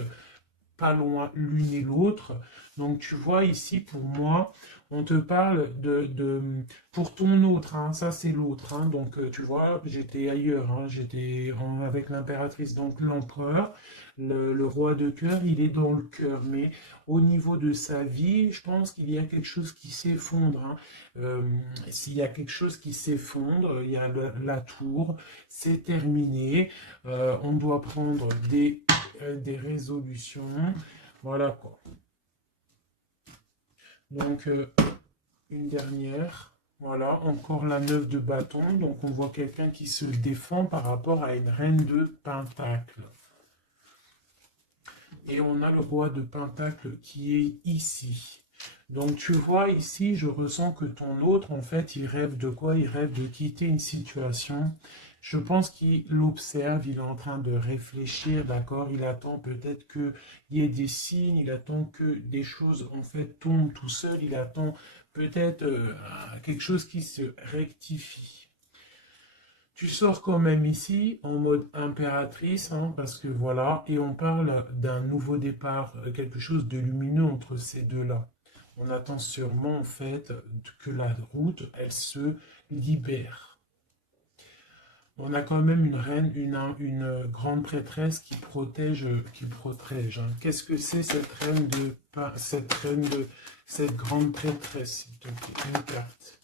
pas loin l'une et l'autre. Donc tu vois ici, pour moi, on te parle pour ton autre, hein, ça c'est l'autre. Hein, donc tu vois, j'étais ailleurs, hein, j'étais avec l'impératrice, donc l'empereur. Le roi de cœur, il est dans le cœur, mais au niveau de sa vie, je pense qu'il y a quelque chose qui s'effondre. Hein. S'il y a quelque chose qui s'effondre, il y a la tour, c'est terminé. On doit prendre des résolutions. Voilà quoi. Donc, une dernière. Voilà, encore la 9 de bâton. Donc, on voit quelqu'un qui se défend par rapport à une reine de pentacle. Et on a le roi de pentacle qui est ici. Donc, tu vois ici, je ressens que ton autre, en fait, il rêve de quoi? Il rêve de quitter une situation. Je pense qu'il l'observe, il est en train de réfléchir, d'accord? Il attend peut-être qu'il y ait des signes, il attend que des choses, en fait, tombent tout seul. Il attend peut-être quelque chose qui se rectifie. Tu sors quand même ici en mode impératrice, hein, parce que voilà, et on parle d'un nouveau départ, quelque chose de lumineux entre ces deux-là. On attend sûrement en fait que la route, elle se libère. On a quand même une reine, une grande prêtresse qui protège, hein. Qu'est-ce que c'est cette cette grande prêtresse, s'il te plaît, une carte.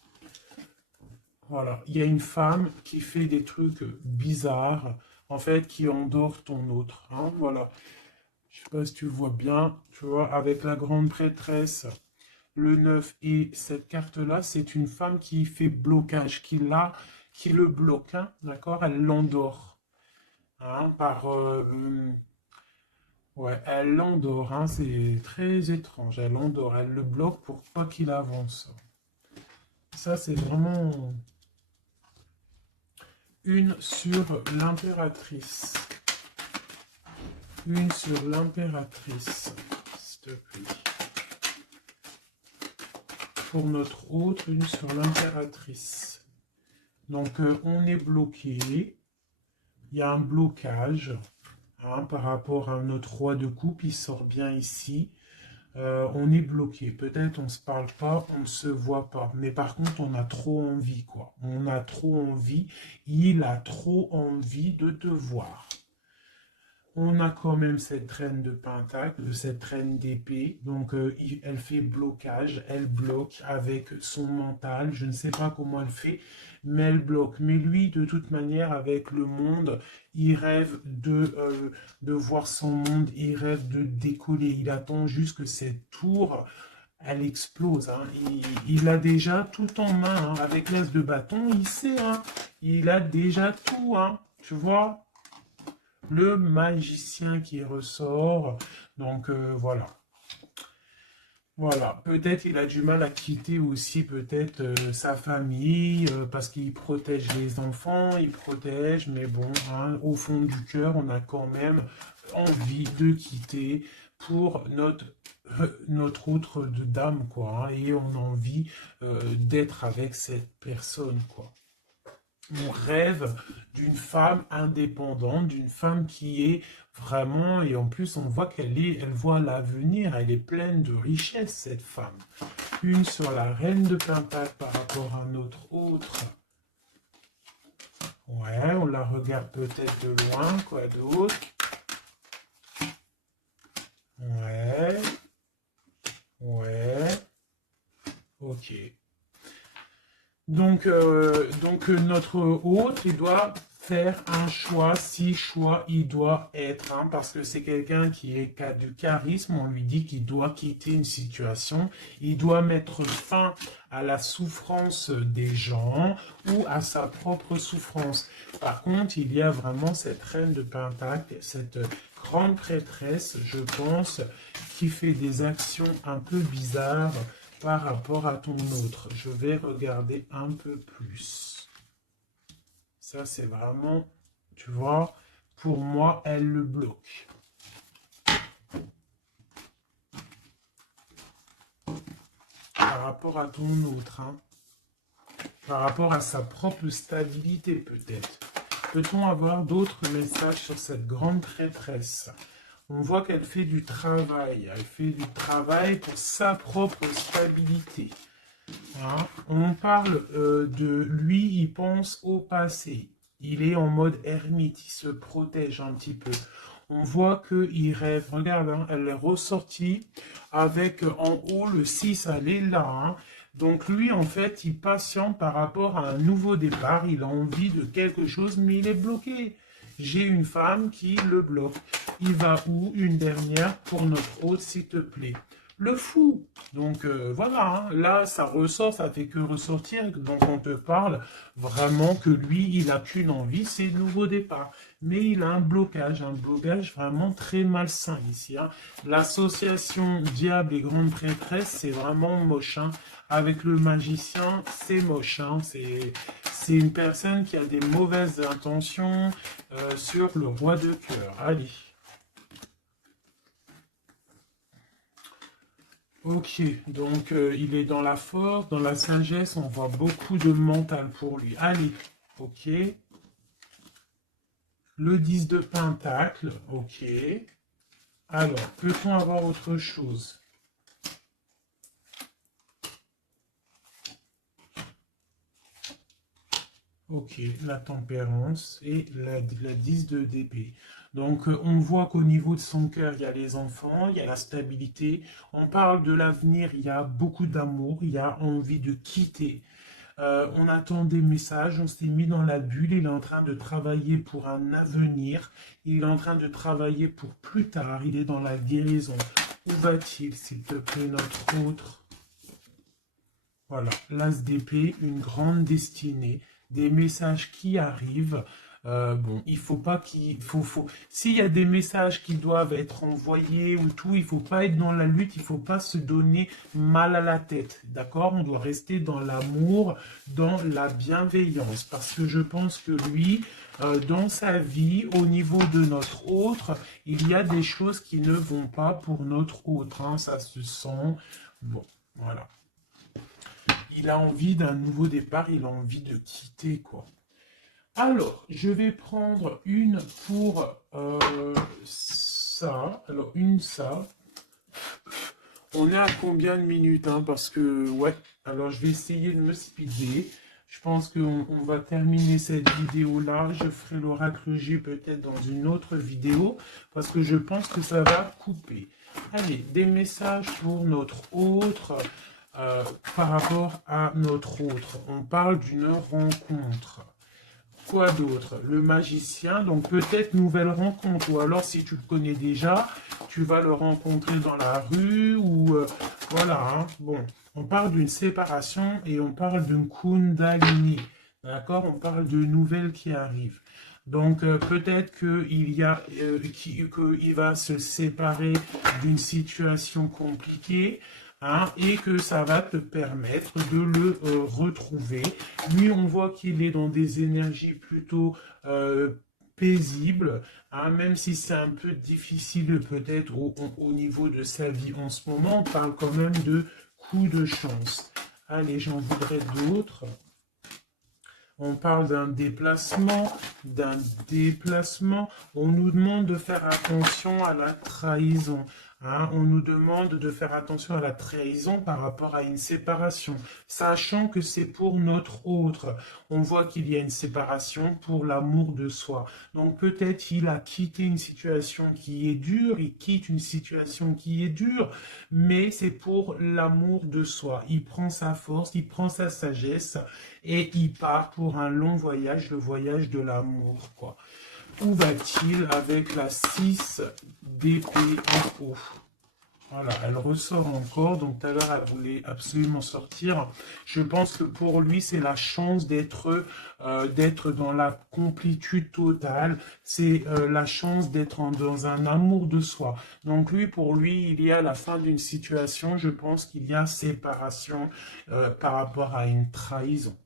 Voilà, il y a une femme qui fait des trucs bizarres, en fait, qui endort ton autre. Hein, voilà, je sais pas si tu vois bien, tu vois, avec la grande prêtresse, le 9 et cette carte-là, c'est une femme qui fait blocage, qui le bloque, hein, d'accord? Elle l'endort. Hein, ouais, elle l'endort, hein, c'est très étrange, elle l'endort, elle le bloque pour pas qu'il avance. Ça, c'est vraiment... Une sur l'impératrice. Une sur l'impératrice, s'il te plaît. Pour notre autre, une sur l'impératrice. Donc, on est bloqué. Il y a un blocage hein, par rapport à notre roi de coupe. Il sort bien ici. On est bloqué. Peut-être on ne se parle pas, on ne se voit pas. Mais par contre, on a trop envie, quoi. On a trop envie. Il a trop envie de te voir. On a quand même cette reine de pentacle, cette reine d'épée. Donc, elle fait blocage. Elle bloque avec son mental. Je ne sais pas comment elle fait, mais elle bloque. Mais lui, de toute manière, avec le monde, il rêve de voir son monde. Il rêve de décoller. Il attend juste que cette tour, elle explose. Hein. Il a déjà tout en main. Hein. Avec l'as de bâton, il sait. Hein. Il a déjà tout. Hein. Tu vois? Le magicien qui ressort. Donc voilà. Voilà. Peut-être il a du mal à quitter aussi peut-être sa famille parce qu'il protège les enfants, il protège, mais bon, hein, au fond du cœur, on a quand même envie de quitter pour notre autre de dame, quoi. Hein, et on a envie d'être avec cette personne, quoi. On rêve d'une femme indépendante, d'une femme qui est vraiment, et en plus on voit elle voit l'avenir, elle est pleine de richesse cette femme. Une sur la reine de Pentacle par rapport à notre autre. Ouais, on la regarde peut-être de loin, quoi d'autre. Ouais. Ouais. Ok. Donc notre hôte, il doit faire un choix, si choix il doit être, hein, parce que c'est quelqu'un qui est du charisme, on lui dit qu'il doit quitter une situation, il doit mettre fin à la souffrance des gens ou à sa propre souffrance. Par contre, il y a vraiment cette reine de Pentacle, cette grande prêtresse, je pense, qui fait des actions un peu bizarres par rapport à ton autre. Je vais regarder un peu plus. Ça, c'est vraiment, tu vois, pour moi, elle le bloque. Par rapport à ton autre, hein. Par rapport à sa propre stabilité, peut-être. Peut-on avoir d'autres messages sur cette grande prêtresse? On voit qu'elle fait du travail. Elle fait du travail pour sa propre stabilité. Hein, on parle de lui, il pense au passé. Il est en mode ermite, il se protège un petit peu. On voit qu'il rêve. Regarde, hein, elle est ressortie avec en haut le 6, elle est là. Hein. Donc lui, en fait, il patiente par rapport à un nouveau départ. Il a envie de quelque chose, mais il est bloqué. J'ai une femme qui le bloque. Il va où? Une dernière pour notre hôte, s'il te plaît. Le fou. Donc voilà, hein, là ça ressort, ça fait que ressortir. Donc on te parle vraiment que lui, il n'a qu'une envie, c'est le nouveau départ. Mais il a un blocage vraiment très malsain ici. Hein. L'association diable et grande prêtresse, c'est vraiment moche. Hein. Avec le magicien, c'est moche. Hein. C'est une personne qui a des mauvaises intentions sur le roi de cœur. Allez. Ok, donc il est dans la force, dans la sagesse, on voit beaucoup de mental pour lui. Allez, ok. Le 10 de Pentacle, ok. Alors, peut-on avoir autre chose? Ok, la tempérance et la 10 de d'épée. Donc, on voit qu'au niveau de son cœur, il y a les enfants, il y a la stabilité. On parle de l'avenir, il y a beaucoup d'amour, il y a envie de quitter. On attend des messages, on s'est mis dans la bulle, il est en train de travailler pour un avenir, il est en train de travailler pour plus tard, il est dans la guérison. Où va-t-il, s'il te plaît, notre autre? Voilà, l'as d'épée, une grande destinée, des messages qui arrivent. Bon, il faut pas s'il y a des messages qui doivent être envoyés ou tout, il faut pas être dans la lutte, il faut pas se donner mal à la tête, d'accord? On doit rester dans l'amour, dans la bienveillance, parce que je pense que lui, dans sa vie, au niveau de notre autre, il y a des choses qui ne vont pas pour notre autre, hein, ça se sent. Bon, voilà. Il a envie d'un nouveau départ, il a envie de quitter, quoi. Alors, je vais prendre une pour ça. Alors, une ça. On est à combien de minutes, hein? Parce que, ouais. Alors, je vais essayer de me speeder. Je pense qu'on va terminer cette vidéo-là. Je ferai l'oracle J peut-être dans une autre vidéo. Parce que je pense que ça va couper. Allez, des messages pour notre autre. Par rapport à notre autre. On parle d'une rencontre. Quoi d'autre? Le magicien, donc peut-être nouvelle rencontre, ou alors si tu le connais déjà, tu vas le rencontrer dans la rue, ou voilà, hein. Bon, on parle d'une séparation et on parle d'une kundalini, d'accord? On parle de nouvelles qui arrivent. Donc peut-être qu'il va se séparer d'une situation compliquée, hein, et que ça va te permettre de le retrouver. Lui, on voit qu'il est dans des énergies plutôt paisibles, hein, même si c'est un peu difficile peut-être au niveau de sa vie en ce moment, on parle quand même de coups de chance. Allez, j'en voudrais d'autres. On parle d'un déplacement, On nous demande de faire attention à la trahison. Hein, on nous demande de faire attention à la trahison par rapport à une séparation, sachant que c'est pour notre autre. On voit qu'il y a une séparation pour l'amour de soi. Donc peut-être il a quitté une situation qui est dure, il quitte une situation qui est dure, mais c'est pour l'amour de soi. Il prend sa force, il prend sa sagesse et il part pour un long voyage, le voyage de l'amour, quoi. Où va-t-il avec la 6 d'épée en haut? Voilà, elle ressort encore. Donc tout à l'heure, elle voulait absolument sortir. Je pense que pour lui, c'est la chance d'être dans la complétude totale. C'est la chance d'être dans un amour de soi. Donc lui, pour lui, il y a la fin d'une situation. Je pense qu'il y a séparation par rapport à une trahison.